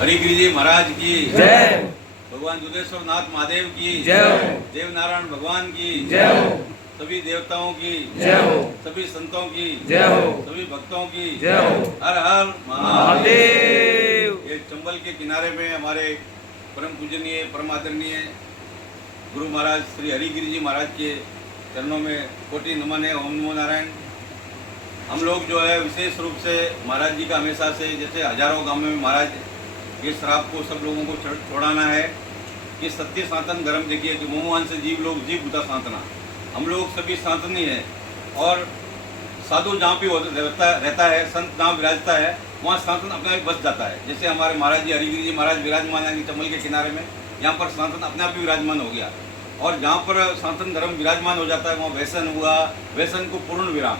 हरिगिरी जी महाराज की जय। भगवान दुधेश्वर नाथ महादेव की जय हो। देव नारायण भगवान की जय हो। सभी देवताओं की जय हो। सभी संतों की जय हो। सभी भक्तों की जय हो। हर हर महादेव। ये चंबल के किनारे में हमारे परम पूजनीय परम आदरणीय गुरु महाराज श्री हरिगिरी जी महाराज के चरणों में कोटि नमन है। ओम नमो नारायण। हम लोग जो है विशेष रूप से महाराज जी का हमेशा से, जैसे हजारों गांव में महाराज ये शराब को सब लोगों को छोड़ाना है। ये सत्य सनातन धर्म देखिए कि मोहन से जीव लोग जीव बुता सनातना, हम लोग सभी सनातनी है। और साधु जहाँ भी रहता है, संत जहाँ विराजता है, वहाँ सनातन अपने आप बच जाता है। जैसे हमारे महाराज जी हरिगिरी जी महाराज विराजमान है चंबल के किनारे में, यहाँ पर सनातन अपने आप ही विराजमान हो गया। और जहाँ पर सनातन धर्म विराजमान हो जाता है वहाँ व्यसन हुआ, व्यसन को पूर्ण विराम।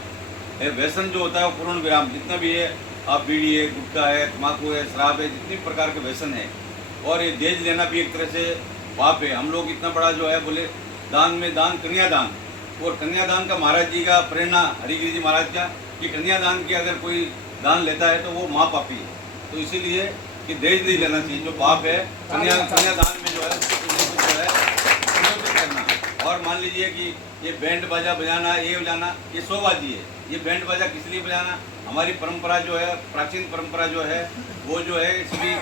व्यसन जो होता है वो पूर्ण विराम। जितना भी है, आप बीड़ी है, गुटखा है, तम्बाकू है, शराब है, जितनी प्रकार के व्यसन है। और ये देज लेना भी एक तरह से पाप है। हम लोग इतना बड़ा जो है बोले दान में दान कन्यादान, और कन्यादान का महाराज जी का प्रेरणा हरिगिरी जी महाराज का कि कन्यादान की अगर कोई दान लेता है तो वो महापापी है। तो इसीलिए कि देज नहीं लेना चाहिए जो पाप है। कन्यादान में जो है उसको जो है करना। और मान लीजिए कि ये बैंड बाजा बजाना, ये बजाना, ये शोबाजी है। ये बैंड बाजा किस लिए बजाना? हमारी परंपरा जो है, प्राचीन परंपरा जो है, वो जो है इसकी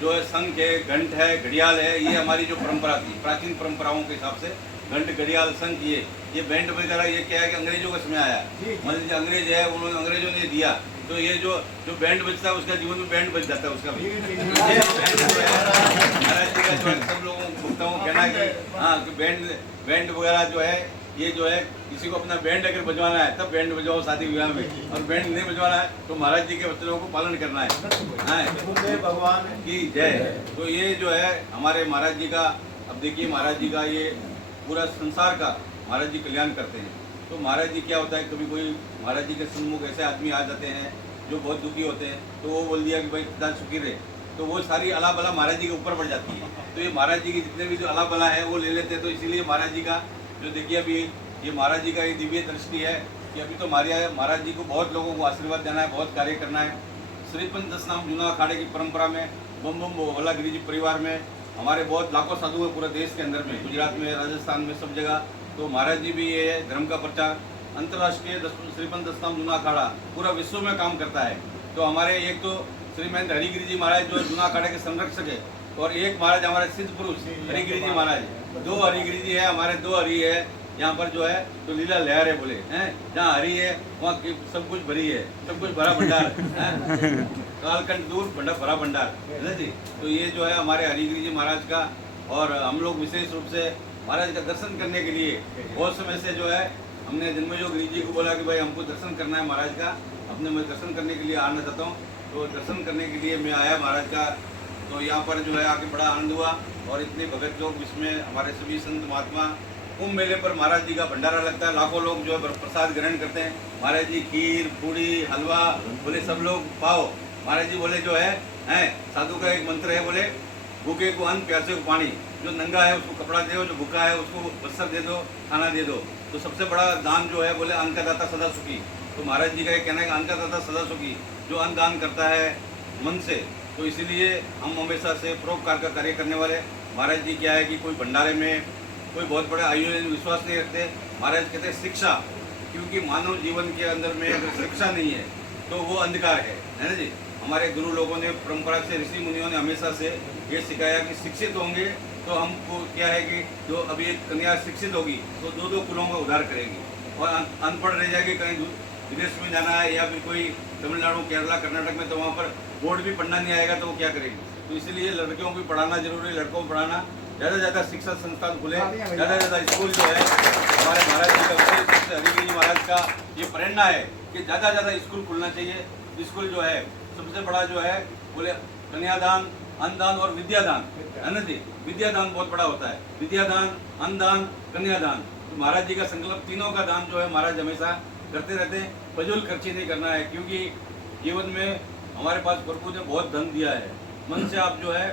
जो है शंख है, घंट है, घड़ियाल है, ये हमारी जो परंपरा थी प्राचीन परंपराओं के हिसाब से घंट घड़ियाल शंख ये बैंड वगैरह ये क्या है कि अंग्रेजों का समय आया। मान लीजिए अंग्रेज है, उन्होंने अंग्रेजों ने दिया, तो ये जो बैंड बजता है उसका जीवन में बैंड बज जाता है उसका भी। महाराज जी का जो है सब लोगों को भक्तों को कहना है कि हाँ कि बैंड वगैरह जो है ये जो है किसी को अपना बैंड अगर बजवाना है तब बैंड बजवाओ शादी विवाह में, और बैंड नहीं बजवाना है तो महाराज जी के वचनों को पालन करना है। भगवान की जय। तो ये जो है हमारे महाराज जी का, अब देखिए महाराज जी का ये पूरा संसार का महाराज जी कल्याण करते हैं। तो महाराज जी क्या होता है, कभी कोई महाराज जी के सम्मुख ऐसे आदमी आ जाते हैं जो बहुत दुखी होते हैं, तो वो बोल दिया कि भाई खुदा सुखी रहे, तो वो सारी अला बला महाराज जी के ऊपर पड़ जाती है। तो ये महाराज जी की जितने भी जो अला बला है वो ले लेते हैं। तो इसीलिए महाराज जी का जो देखिए अभी ये महाराज जी का ये दिव्य दृष्टि है कि अभी तो महाराज जी को बहुत लोगों को आशीर्वाद देना है, बहुत कार्य करना है। श्रीपंच दस नाम जूना अखाड़े की परंपरा में बम बम ओलागिरी जी परिवार में हमारे बहुत लाखों साधु हैं पूरे देश के अंदर में, गुजरात में, राजस्थान में, सब जगह। तो महाराज जी भी ये धर्म का प्रचार अंतर्राष्ट्रीय श्रीपंच दस नाम जूना अखाड़ा पूरा विश्व में काम करता है। तो हमारे एक तो श्री महेंद्र हरिगिरी जी महाराज जो जूना अखाड़े के संरक्षक है, और एक महाराज हमारे सिद्ध पुरुष हरिगिरी जी महाराज, दो हरिगिरी जी है हमारे, दो हरि है यहाँ पर जो है। तो लीला लहर है बोले हैं, जहाँ हरि है वहाँ सब कुछ भरी है, सब कुछ भरा भंडार है, कालकंठ दूर भरा भंडार है ना जी। तो ये जो है हमारे हरिगिरी जी महाराज का, और हम लोग विशेष रूप से महाराज का दर्शन करने के लिए बहुत समय से जो है हमने जन्मजो गिरी जी को बोला कि भाई हमको दर्शन करना है महाराज का, अपने मैं दर्शन करने के लिए आना चाहता हूँ। तो दर्शन करने के लिए मैं आया महाराज का। तो यहाँ पर जो है आके बड़ा आनंद हुआ, और इतने भगत लोग, इसमें हमारे सभी संत महात्मा। कुंभ मेले पर महाराज जी का भंडारा लगता है, लाखों लोग जो है प्रसाद ग्रहण करते हैं। महाराज जी खीर पूड़ी हलवा बोले सब लोग पाओ। महाराज जी बोले जो है साधु का एक मंत्र है, बोले भूखे को अन्न, प्यासे को पानी, जो नंगा है उसको कपड़ा दो, जो भूखा है उसको वस्त्र दे दो, खाना दे दो। तो सबसे बड़ा दान जो है बोले अन्न का दाता सदा सुखी। तो महाराज जी का ये कहना है कि अन्न का दाता सदा सुखी, जो अन्न दान करता है मन से। तो इसीलिए हम हमेशा से परोपकार का कार्य करने वाले। महाराज जी क्या है कि कोई भंडारे में कोई बहुत बड़े आयोजन विश्वास नहीं रखते। महाराज कहते हैं शिक्षा, क्योंकि मानव जीवन के अंदर में अगर शिक्षा नहीं है तो वो अंधकार है ना जी। हमारे गुरु लोगों ने परंपरा से, ऋषि मुनियों ने हमेशा से ये सिखाया कि शिक्षित होंगे तो हमको क्या है कि जो अभी एक कन्या शिक्षित होगी तो दो दो कुलों का उद्धार करेगी, और अनपढ़ रह जाएगी, कहीं विदेश में जाना है या फिर कोई तमिलनाडु, केरला, कर्नाटक में, तो वहाँ पर बोर्ड भी पढ़ना नहीं आएगा तो वो क्या करेगी। तो इसलिए लड़कियों को भी पढ़ाना जरूरी है, लड़कों को पढ़ाना, ज़्यादा से ज़्यादा शिक्षा संस्थान खुले, ज़्यादा से ज़्यादा स्कूल जो है। हमारे महाराज जी का विशेष रूप से हरिगिरी महाराज का ये प्रेरणा है कि ज़्यादा से ज़्यादा स्कूल खुलना चाहिए। स्कूल जो है सबसे बड़ा जो है बोले कन्यादान, अन्नदान और विद्यादान है ना जी। विद्यादान बहुत बड़ा होता है, विद्यादान, अन्नदान, कन्यादान। तो महाराज जी का संकल्प तीनों का दान जो है महाराज हमेशा करते रहते हैं। फजूल खर्ची नहीं करना है, क्योंकि जीवन में हमारे पास प्रभु ने बहुत धन दिया है। मन से आप जो है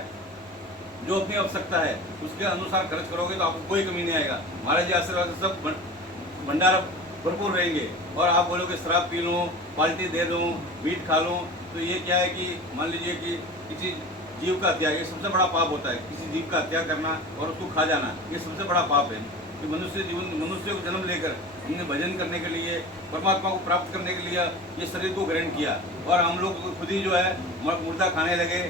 जो अपनी आवश्यकता है उसके अनुसार खर्च करोगे तो आपको कोई कमी नहीं आएगा। महाराज जी आशीर्वाद से सब भंडारा भरपूर रहेंगे। और आप बोलोगे शराब पी लूँ, पार्टी दे दूँ, मीट खा लूँ, तो ये क्या है कि मान लीजिए कि किसी जीव का हत्या, ये सबसे बड़ा पाप होता है। किसी जीव का हत्या करना और उसको खा जाना, ये सबसे बड़ा पाप है। कि मनुष्य को जन्म लेकर हमने भजन करने के लिए, परमात्मा को प्राप्त करने के लिए ये शरीर को ग्रहण किया, और हम लोग खुद ही जो है मुर्दा खाने लगे,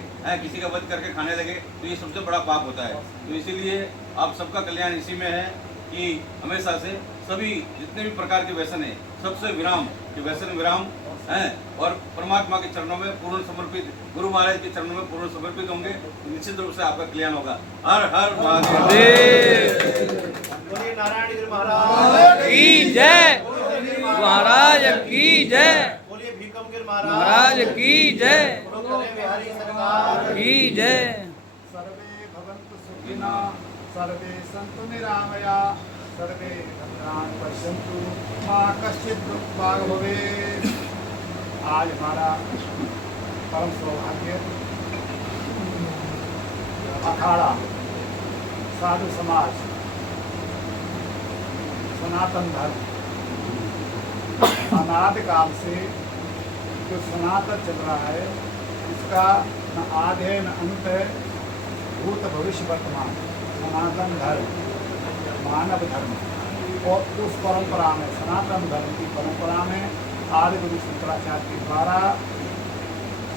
किसी का वध करके खाने लगे, तो ये सबसे बड़ा पाप होता है। तो इसीलिए आप सबका कल्याण इसी में है कि हमेशा से सभी जितने भी प्रकार के व्यसन हैं, सबसे विराम, कि व्यसन विराम हैं, और परमात्मा के चरणों में पूर्ण समर्पित, गुरु महाराज के चरणों में पूर्ण समर्पित होंगे, निश्चित रूप से आपका कल्याण होगा। हर हर महादेव। नारायण गिरी महाराज की जय, महाराज की जय, बोलिए भीकम गिर महाराज की जय, बिहारी सरकार की जय। सर्वे भवन्तु सुखिनः, सर्वे सन्तु निरामया, सर्वे भद्राणि पश्यन्तु, मा कश्चित् दुःखभाग् भवेत्। आज हमारा परम सौभाग्य अखाड़ा साधु समाज सनातन धर्म अनादि काल से जो सनातन चल रहा है, इसका न आदि है न अंत है, भूत भविष्य वर्तमान सनातन धर्म, मानव धर्म, और उस परंपरा में, सनातन धर्म की परंपरा में आदि गुरु शंकराचार्य के द्वारा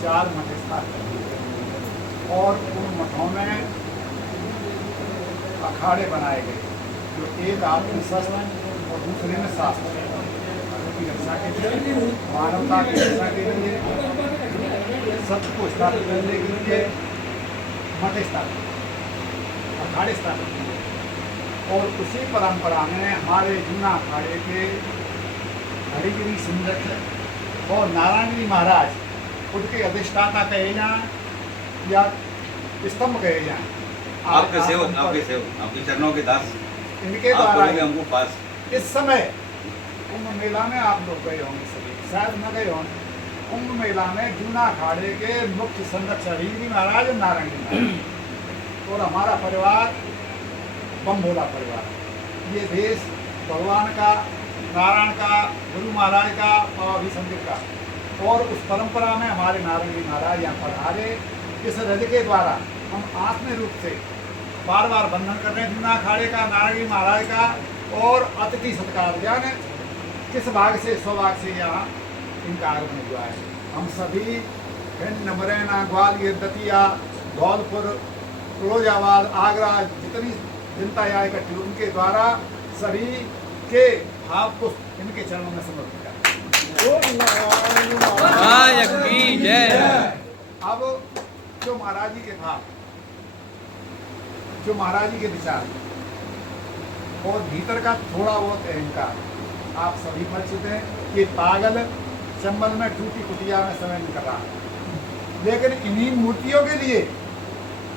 4 मठ स्थापित किए और उन मठों में अखाड़े बनाए गए, जो एक आत्म शस्त्र और दूसरे में शास्त्र की रक्षा के लिए, मानवता की रक्षा के लिए, सत्य को स्थापित करने के लिए मठ स्थापित, अखाड़े स्थापित किए। और उसी परंपरा में हमारे जूना अखाड़े के हरिगिरी संरक्षक और नारायणगिरी महाराज उनके अधिष्ठाता कहे जाएं या स्तंभ कहे जाएं, आपके सेवक, आपके चरणों के दास, इनके आप द्वारा बोलेंगे हमको पास। इस समय कुंभ मेला में आप लोग गए होंगे सभी, शायद न गए होंगे। कुंभ मेला में जूना अखाड़े के मुख्य संरक्षक हरिगिरी महाराज और नारायणगिरी महाराज और हमारा परिवार बम्भोला परिवार, ये देश भगवान का, नारायण का, गुरु महाराज का, बाबा भीष्मदेव का, और उस परंपरा में हमारे नारायणगिरी महाराज यहाँ पधारे। इस रज के द्वारा हम आत्म रूप से बार बार बंधन कर रहे हैं जूना अखाड़े का, नारायणगिरी महाराज का, और अतिथि सत्कार, यानी किस भाग से, सौभाग्य से यहाँ इनका आगमन हुआ है। हम सभी भिंड, मुरैना, ग्वालियर, दतिया, धौलपुर, फिरोजाबाद, आगरा, जितनी जनता यहाँ इकट्ठी, उनके द्वारा सभी के भाव को इनके चरणों में समर्पित करें। महाराज की जय। अब जो महाराज जी के भाव, जो महाराज जी के विचार और भीतर का थोड़ा बहुत अहंकार, आप सभी परिचित हैं कि पागल चंबल में टूटी कुटिया में समय निकल रहा है, लेकिन इन्हीं मूर्तियों के लिए,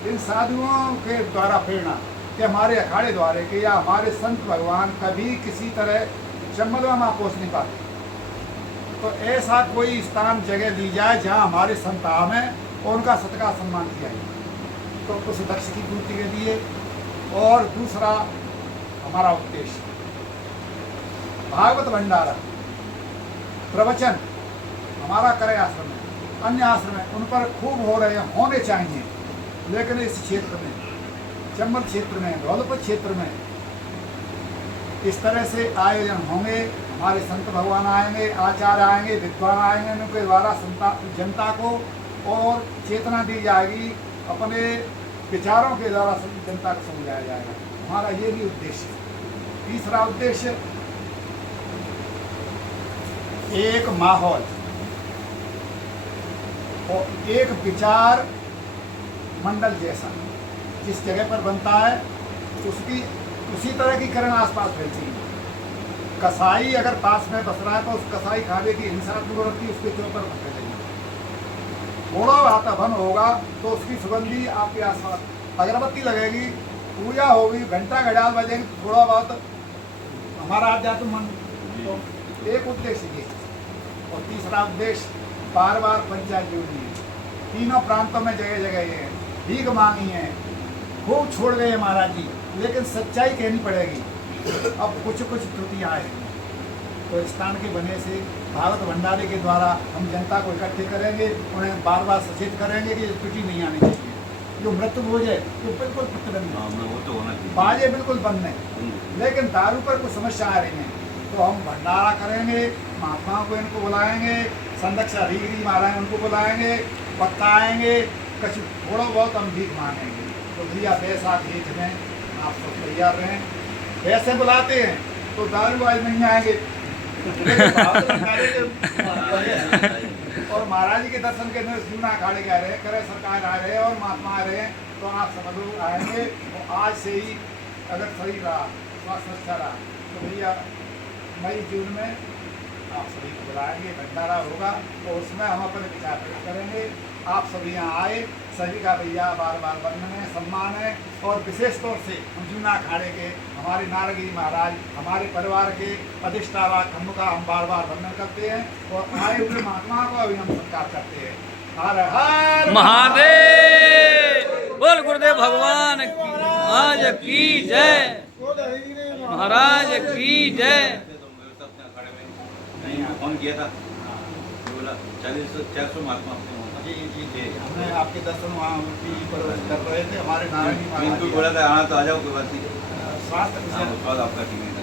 इन साधुओं के द्वारा प्रेरणा कि हमारे अखाड़े द्वारे के या हमारे संत भगवान कभी किसी तरह चंबल में महापोष नहीं पाते, तो ऐसा कोई स्थान जगह दी जाए जहाँ हमारे संत आवें और उनका सत्कार सम्मान किया जाए। तो उस लक्ष्य की पूर्ति के लिए, और दूसरा हमारा उद्देश्य भागवत भंडारा प्रवचन हमारा करे आश्रम में, अन्य आश्रम में उन पर खूब हो रहे हैं, होने चाहिए, लेकिन इस क्षेत्र में, चंबल क्षेत्र में, धौलपुर क्षेत्र में इस तरह से आयोजन होंगे। हमारे संत भगवान आएंगे, आचार्य आएंगे, विद्वान आएंगे, उनके द्वारा जनता को और चेतना दी जाएगी, अपने विचारों के द्वारा जनता को समझाया जाएगा। हमारा ये भी उद्देश्य है। तीसरा उद्देश्य, एक माहौल और एक विचार मंडल जैसा जिस जगह पर बनता है, उसकी उसी तरह की करण आसपास फैलती है। कसाई अगर पास में बस रहा है तो उस कसाई खाने की हिंसात्मक वृत्ति उसके चौपर फैलेगी। थोड़ा वातावरण होगा तो उसकी सुगंधी आपके आसपास, अगरबत्ती लगेगी, पूजा होगी, घंटा घड़ियाल बजेगी, थोड़ा बहुत हमारा आध्यात्म मन। तो एक उद्देश्य ये, और तीसरा उद्देश्य बार बार पंचायत जोड़नी है। तीनों प्रांतों में जगह जगह ये भीख मांगी है, खूब छोड़ गए महाराज जी, लेकिन सच्चाई कहनी पड़ेगी। अब कुछ कुछ त्रुटियाँ हैं, तो स्थान के बने से भागवत भंडारे के द्वारा हम जनता को इकट्ठे करेंगे, उन्हें बार बार सचेत करेंगे कि ये त्रुटि नहीं आनी चाहिए। जो मृत्यु हो जाए तो बिल्कुल प्रतिबंध हाँ, है। वो तो होना चाहिए। बाजे बिल्कुल बंद है। लेकिन दारू पर कुछ समस्या आ रही है तो हम भंडारा करेंगे, महात्माओं को इनको बुलाएंगे, संरक्षा रीगिरी महाराज उनको बुलाएंगे, बताएंगे, कुछ थोड़ा बहुत हम भीख मांगेंगे। तो भैया पैसा भीख में आप सब तैयार रहें। पैसे बुलाते हैं तो दारू आज नहीं आएंगे। लेकिन भाव तो लगा रहे कि और महाराज जी के दर्शन के लिए जूना अखाड़े के आ रहे हैं, करे सरकार आ रहे हैं और महात्मा आ रहे हैं, तो आप सब लोग आएंगे। और आज से ही अगर सही रहा, स्वास्थ्य अच्छा रहा, तो भैया मई जून में आप सभी को बुलाएंगे, भंडारा होगा और उसमें हम अपने विचार व्यक्त करेंगे। आप सभी यहाँ आए, सभी का भैया बार बार वंदन है, सम्मान है। और विशेष तौर से हम जूना अखाड़े के हमारे नारगिरी महाराज, हमारे परिवार के अधिष्ठाता खम्भ का हम बार बार वंदन करते हैं और आए हुए महात्मा को भी हम सत्कार करते हैं। हर हर महादेव। बोल गुरुदेव भगवान की महाराज की जय, महाराज की जय। फोन किया था, बोला 400 महात्मा अपने वहाँ। जी जी जी, हमने आपके दर्शन वहाँ टीवी पर कर रहे थे। हमारे नारायणी इनको महाराज बोला था आना तो आ जाओ, कोई बात नहीं। स्वास्थ्य हाँ, स्वाद आपका ठीक है।